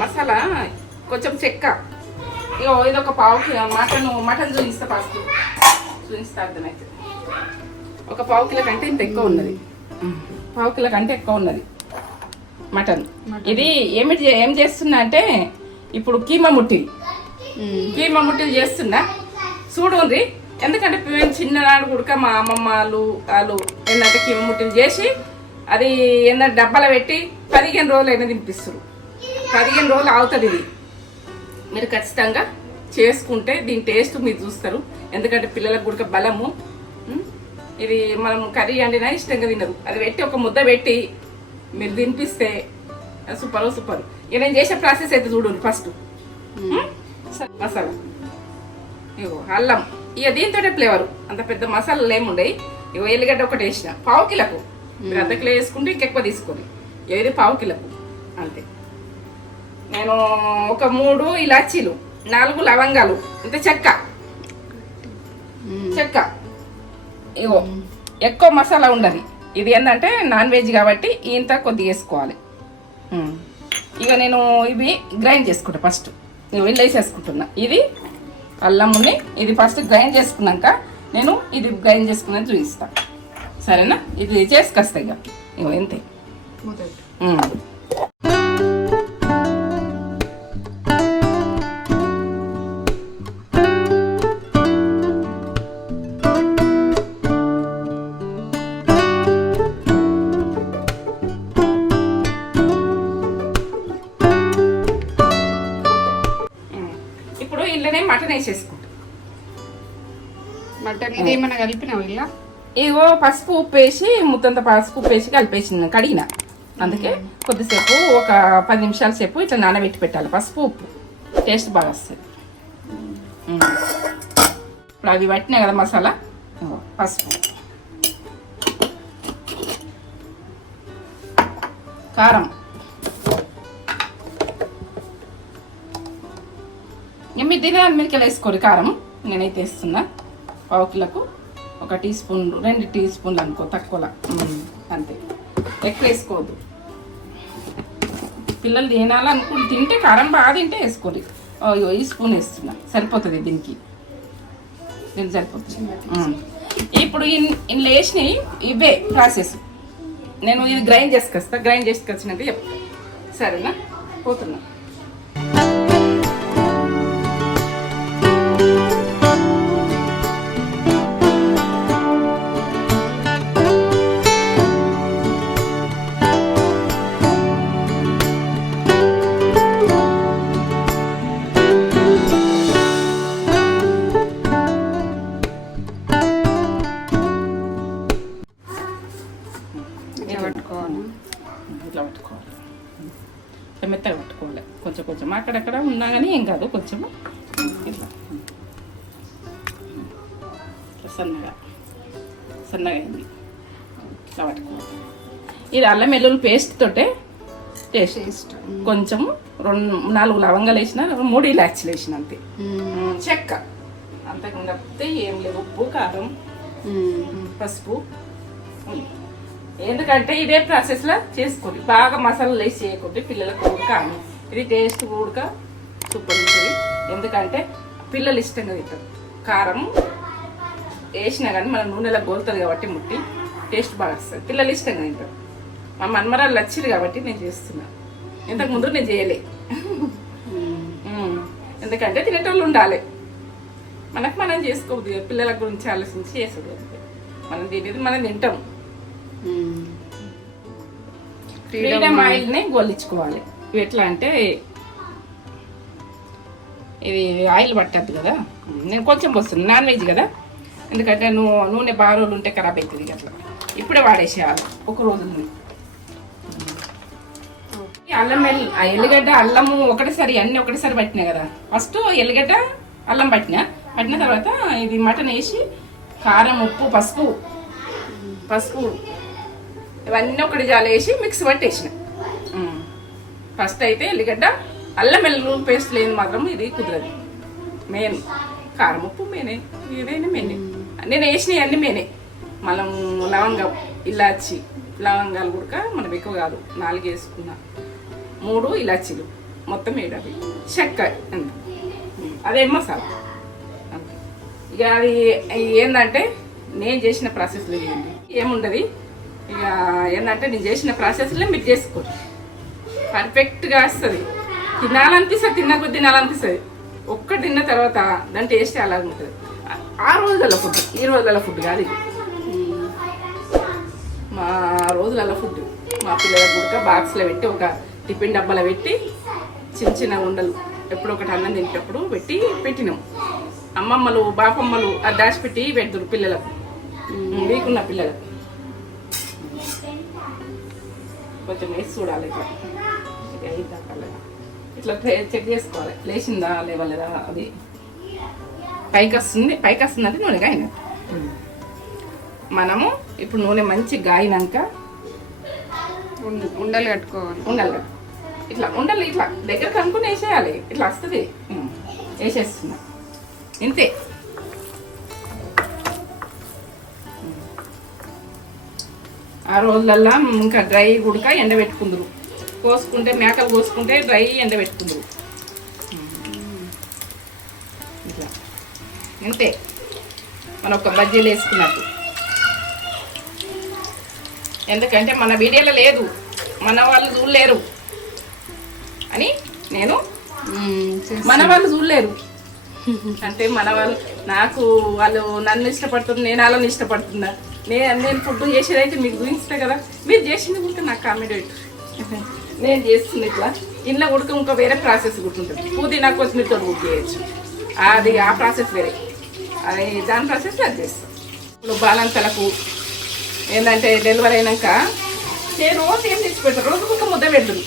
మసాలా కొంచెం చెక్క. ఇక ఇది ఒక పావుకి మటన్ మటన్ చూపిస్తా ఫస్ట్. చూపిస్తా అర్థమైతే. ఒక పావు కిలో కంటే ఇంత ఎక్కువ ఉన్నది. పావు కిలో కంటే ఎక్కువ ఉన్నది. మటన్. ఇది ఏమిటి చే- ఏం చేస్తున్నా అంటే ఇప్పుడు కీమా ముట్టి. కీమా ముట్టిలు చేస్తున్నా. చూడుండ్రి. ఎందుకంటే మేము చిన్ననాడు కూడా మా అమ్మమ్మ వాళ్ళు వాళ్ళు ఏంటంటే కీమా ముట్టిలు చేసి అది ఏంటంటే డబ్బాలో పెట్టి పదిహేను రోజులు అయినా తినిపిస్తారు పదిహేను రోజులు అవుతుంది ఇది. మీరు ఖచ్చితంగా చేసుకుంటే దీని టేస్ట్ మీరు చూస్తారు. ఎందుకంటే పిల్లలకు కూడా బలము? ఇది మనం కర్రీ వండినా ఇష్టంగా తినరు. అది పెట్టి ఒక ముద్ద పెట్టి మీరు తినిపిస్తే సూపర్ సూపర్. ఇక నేను చేసే ప్రాసెస్ అయితే చూడండి ఫస్ట్ మసాలా. ఇగో అల్లం. ఇక దీంతోనే ఫ్లేవర్ అంత పెద్ద మసాలాలు ఏముండయి ఇగో ఎల్లిగడ్డ ఒకటి వేసిన. పావు కిలకు. మీరు అర్ధ కిలో వేసుకుంటే ఇంకెక్కువ తీసుకోండి. ఏది పావు కిలకు. అంతే. నేను ఒక మూడు ఇలాచీలు నాలుగు లవంగాలు అంటే చెక్క. చెక్క. ఇగో ఎక్కువ మసాలా ఉండదు. ఇది ఏంటంటే నాన్ వెజ్ కాబట్టి ఇంత కొద్దిగా వేసుకోవాలి. ఇక నేను ఇవి గ్రైండ్ చేసుకుంటా ఫస్ట్. నేను వెళ్ళి వేసేసుకుంటున్నా ఇది అల్లముని ఇది ఫస్ట్ గ్రైండ్ చేసుకున్నాక నేను ఇది గ్రైండ్ చేసుకున్నది చూపిస్తా. సరేనా? ఇది చేసుకొస్తా ఇక ఇగో ఇంతే. ఇళ్ళనే మటన్ వేసేసుకుంటా మటన్ ఇది ఏమన్నా కలిపినావు ఇలా? ఇగో పసుపు ఉప్పు వేసి ముద్దంత పసుపు ఉప్పు వేసి కలిపేసిన కడిగిన. అందుకే కొద్దిసేపు ఒక పది నిమిషాల సేపు ఇట్లా నానబెట్టి పెట్టాలి పసుపు ఉప్పు. టేస్ట్ బాగా వస్తుంది. ఇప్పుడు అవి పట్టినాయి కదా మసాలా? పసుపు. కారం. ఎనిమిది దినాలు మిరికలు వేసుకోరు కారం. నేనైతే వేస్తున్నా. పావు కిలోకు ఒక టీ స్పూన్ రెండు టీ స్పూన్లు అనుకో తక్కువలా. అంతే. ఎక్కువ వేసుకోవద్దు. పిల్లలు తినాలనుకుని తింటే కారం బాగా తింటే వేసుకోరు అయ్యో ఈ స్పూన్ వేస్తున్నా. సరిపోతుంది దీనికి. దీనికి సరిపోతుంది. ఇప్పుడు ఇన్- ఇందులో ఇవే ప్రాసెస్. నేను ఇది గ్రైండ్ చేసుకొస్తా. గ్రైండ్ చేసుకొచ్చినాక చెప్తా. సరేనా? పోతున్నా. ఇట్లా మెత్తగా పట్టుకోవాలి. కొంచెం కొంచెం. అక్కడక్కడ ఉన్నా కానీ ఏం కాదు. కొంచెం ఇట్లా. సన్నగా. సన్నగా అయింది. ఇట్లా పట్టుకోవాలి. ఇది అల్లం వెల్లుల్లి పేస్ట్ తోటే టేస్ట్. టేస్ట్. కొంచెం రెండు నాలుగు లవంగాలు వేసిన మూడు ఇలాచీలు వేసిన అంతే. చెక్క. అంతకుండా ఏం లేదు ఉప్పు కారం పసుపు. ఎందుకంటే ఇదే ప్రాసెస్లో చేసుకోండి. బాగా మసాలాలు వేసి చేయకూడదు పిల్లలకు ఉడక ఇది టేస్ట్ ఉడక సూపర్ ఉంటుంది. ఎందుకంటే పిల్లలు ఇష్టంగా తింటారు. కారం వేసినా కానీ మన నూనెలో గోలుతుంది కాబట్టి ముట్టి టేస్ట్ బాగా వస్తుంది. పిల్లలు ఇష్టంగా తింటారు. మా మన్మరాలు వచ్చింది కాబట్టి నేను చేస్తున్నా. ఇంతకు ముందు నేను చేయలే. ఎందుకంటే తినేటోళ్ళు ఉండాలి. మనకు మనం చేసుకోవద్దు పిల్లల గురించి ఆలోచించి చేసేది అంతే. మనం తినేది మనం తింటాం. ఫ్రీడమ్ ఆయిల్ని గొల్లించుకోవాలి ఇవి ఎట్లా అంటే ఇది ఆయిల్ పట్టద్దు కదా. నేను కొంచెం పోస్తుంది నాన్ వెజ్ కదా. ఎందుకంటే నువ్వు నూనె బాగా రోజులు ఉంటే ఖరాబ్ అవుతుంది అట్లా. ఇప్పుడే వాడేసేయాలి ఒక రోజు అల్లం ఎల్లిగడ్డ అల్లము ఒకటేసారి అన్ని ఒకటేసారి పట్టినా కదా. ఫస్ట్ ఎల్లిగడ్డ అల్లం పట్టిన. పట్టిన తర్వాత ఇది మటన్ వేసి కారం ఉప్పు పసుపు. పసుపు. ఇవన్నీ ఒకటి జాలేసి మిక్స్ పట్టేసిన. ఫస్ట్ అయితే ఎల్లిగడ్డ అల్లం వెల్లుల్లి పేస్ట్ లేని మాత్రం ఇది కుదరదు. మెయిన్ కారం ఉప్పు మేనే. ఏదైనా మేనే. నేను వేసినవి అన్ని మేనే. మనం లవంగం ఇలాచి లవంగాలు కూడా మనం ఎక్కువ కాదు. నాలుగు వేసుకున్నా. మూడు ఇలాచీలు. మొత్తం ఏడు అవి. చెక్క అంత. అదే మసాలా. అంతే. ఇక అది ఏంటంటే నేను చేసిన ప్రాసెస్లో చేయండి ఏముండదు? ఇక ఏంటంటే నేను చేసిన ప్రాసెస్లో మీరు చేసుకో. పర్ఫెక్ట్గా వస్తుంది. తినాలనిపిస్తుంది తిన్న కొద్ది తినాలనిపిస్తుంది. ఒక్క తిన్న తర్వాత దాని టేస్ట్ అలా ఉంటుంది. ఆ- రోజుల ఫుడ్ ఈ రోజుల ఫుడ్ కాదు ఇది. మా రోజులలో ఫుడ్. మా పిల్లల గుడక బాక్స్లో పెట్టి ఒక టిఫిన్ డబ్బాలో పెట్టి చిన్న చిన్న ఉండలు ఎప్పుడు ఒకటి అన్నం తింటప్పుడు పెట్టి పెట్టినాం. అమ్మమ్మలు బాపమ్మలు అది దాచిపెట్టి పెడతారు పిల్లలకు. వీకున్న పిల్లలకు. కొంచెం వేసి చూడాలి ఇట్లా. ఇది అయిందా కాలేదా? ఇట్లా చెక్ చేసుకోవాలి. లేచిందా లేవలేదా అది. పైకి వస్తుంది పైకి వస్తుంది అంటే నూనె కాయినట్టు మనము ఇప్పుడు నూనె మంచి గాయినాక ఉండ- ఉండలు కట్టుకోవాలి. ఉండాలి. ఇట్లా ఉండాలి ఇట్లా దగ్గరకు అనుకుని వేసేయాలి. ఇట్లా వస్తుంది. వేసేస్తున్నా. ఇంతే. ఆ రోజులల్లా ఇంకా డ్రై గుడక ఎండబెట్టుకుందరు. కోసుకుంటే మేకలు కోసుకుంటే డ్రై ఎండబెట్టుకుందరు. ఇట్లా. ఇంతే. మన ఒక బజ్జీలు వేసుకున్నట్టు. ఎందుకంటే మన వీడియోలో లేదు. మన వాళ్ళు చూడలేరు. అని నేను మన వాళ్ళు చూడలేరు. అంటే మన వాళ్ళు నాకు వాళ్ళు నన్ను ఇష్టపడుతుంది నేను వాళ్ళని ఇష్టపడుతున్నా. నేను నేను ఫుడ్ చేసేది అయితే మీకు చూపిస్తా కదా. మీరు చేసింది కూడా నాకు కామెడీ నేను చేస్తుంది ఇట్లా. ఇంట్లో ఉడక ఇంకా వేరే ప్రాసెస్ గుర్తుంటుంది. పుదీనా కొత్తిమీరతో కుక్ చేయొచ్చు. అది ఆ ప్రాసెస్ వేరే. అది దాని ప్రాసెస్ అది చేస్తాం. ఇప్పుడు బాలంతలకు ఏంటంటే డెలివరీ అయినాక నేను రోజు ఏం తెచ్చి పెడతారు? రోజుకు ఒక ముద్ద పెడుతుంది.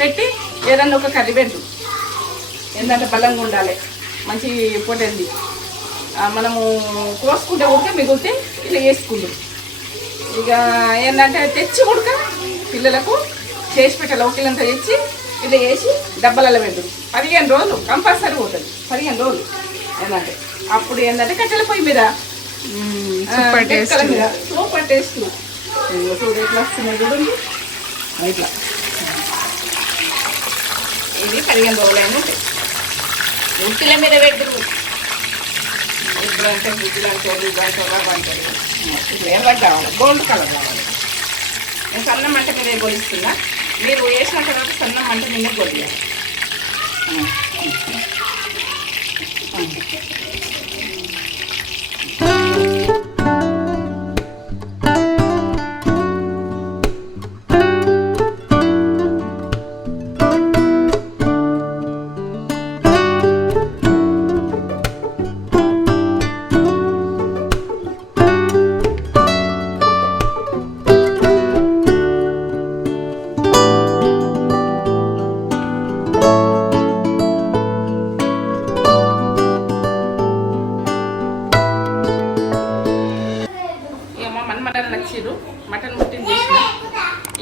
పెట్టి ఏదన్నా ఒక కర్రీ పెడుతుంది. ఏంటంటే బలంగా ఉండాలి. మంచి పొటెంది మనము కోసుకుంటే ఉడక మిగిలితే ఇట్లా వేసుకుందాం ఇక ఏంటంటే తెచ్చి ఉడక పిల్లలకు చేసి పెట్టాలి ఒకళ్ళంతా తెచ్చి ఇట్లా వేసి డబ్బాలలో పెడతారు పదిహేను రోజులు కంపల్సరీ పోతుంది. పదిహేను రోజులు ఏంటంటే అప్పుడు ఏంటంటే కట్టెల పొయ్యి మీద. Super taste. Super taste. చూడు ఎట్లా వస్తున్నాయి చూడండి. ఇట్లా. ఇది పదిహేను రోజులైనా ఉంటాయి ఉట్టిల మీద పెడతారు ఇప్పుడు అంటే గుడ్లు అంటారు ఇది అంటారు అవి అంటారు ఇట్లా ఎర్రగా కావాలి? గోల్డ్ కలర్ కావాలి. నేను సన్న మంట మీద గొలుస్తున్నా. మీరు వేసిన తర్వాత సన్న మంట మీద గొలియాలి. ఇక మా మన మటన్ నచ్చిరు మటన్ ముట్టింది చేసిన.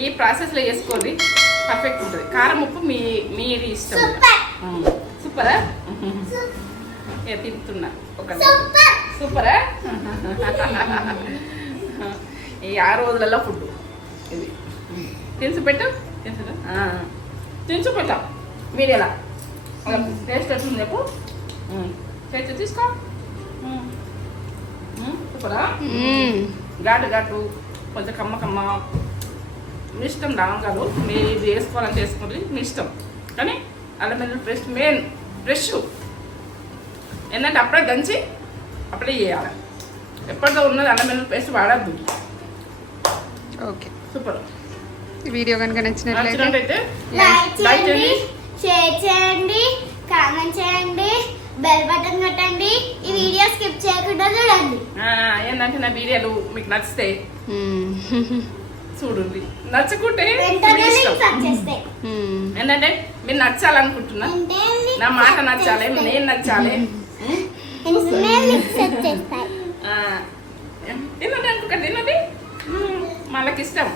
ఈ ప్రాసెస్లో వేసుకోండి పర్ఫెక్ట్ ఉంటుంది. కారం ఉప్పు మీ మీది ఇష్టం. సూపరా. తింటున్నా. ఒక సూపరా. ఈ ఆ రోజులలో ఫుడ్ ఇది. తినిసి పెట్టు. తినిసి తినిసి పెట్టా. మీరు ఎలా టేస్ట్ ఎట్లుంది చెప్పు. టేస్ట్ తీసుకో. సూపరా. ఘాటు ఘాటు కొంచెం కమ్మ కమ్మ. మీ ఇష్టం లవంగాలు మీరు ఇది వేసుకోవాలని చేసుకోండి మీ ఇష్టం. కానీ అల్లం వెల్లుల్లి పేస్ట్ మెయిన్ ఫ్రెష్ ఏంటంటే అప్పుడే దంచి అప్పుడే చేయాలి. ఎప్పటిదో ఉన్నది అల్లం వెల్లుల్లి పేస్ట్ వాడద్దు. ఓకే. సూపర్ ఈ వీడియో కనుక నచ్చినట్లయితే లైక్ చేయండి. షేర్ చేయండి కామెంట్ చేయండి. బెల్ బటన్ కొట్టండి. ఈ వీడియో స్కిప్ చేయకుండా చూడండి. ఆ, ఏంటంటే నా వీడియోలు మీకు నచ్చితే. చూడండి. నచ్చకుంటే. ఏంటంటే మీరు నచ్చాలనుకుంటున్నా. నా మాట నచ్చాలి నేను నచ్చాలి. తినండి మ్మ్, వాళ్ళకి ఇష్టం.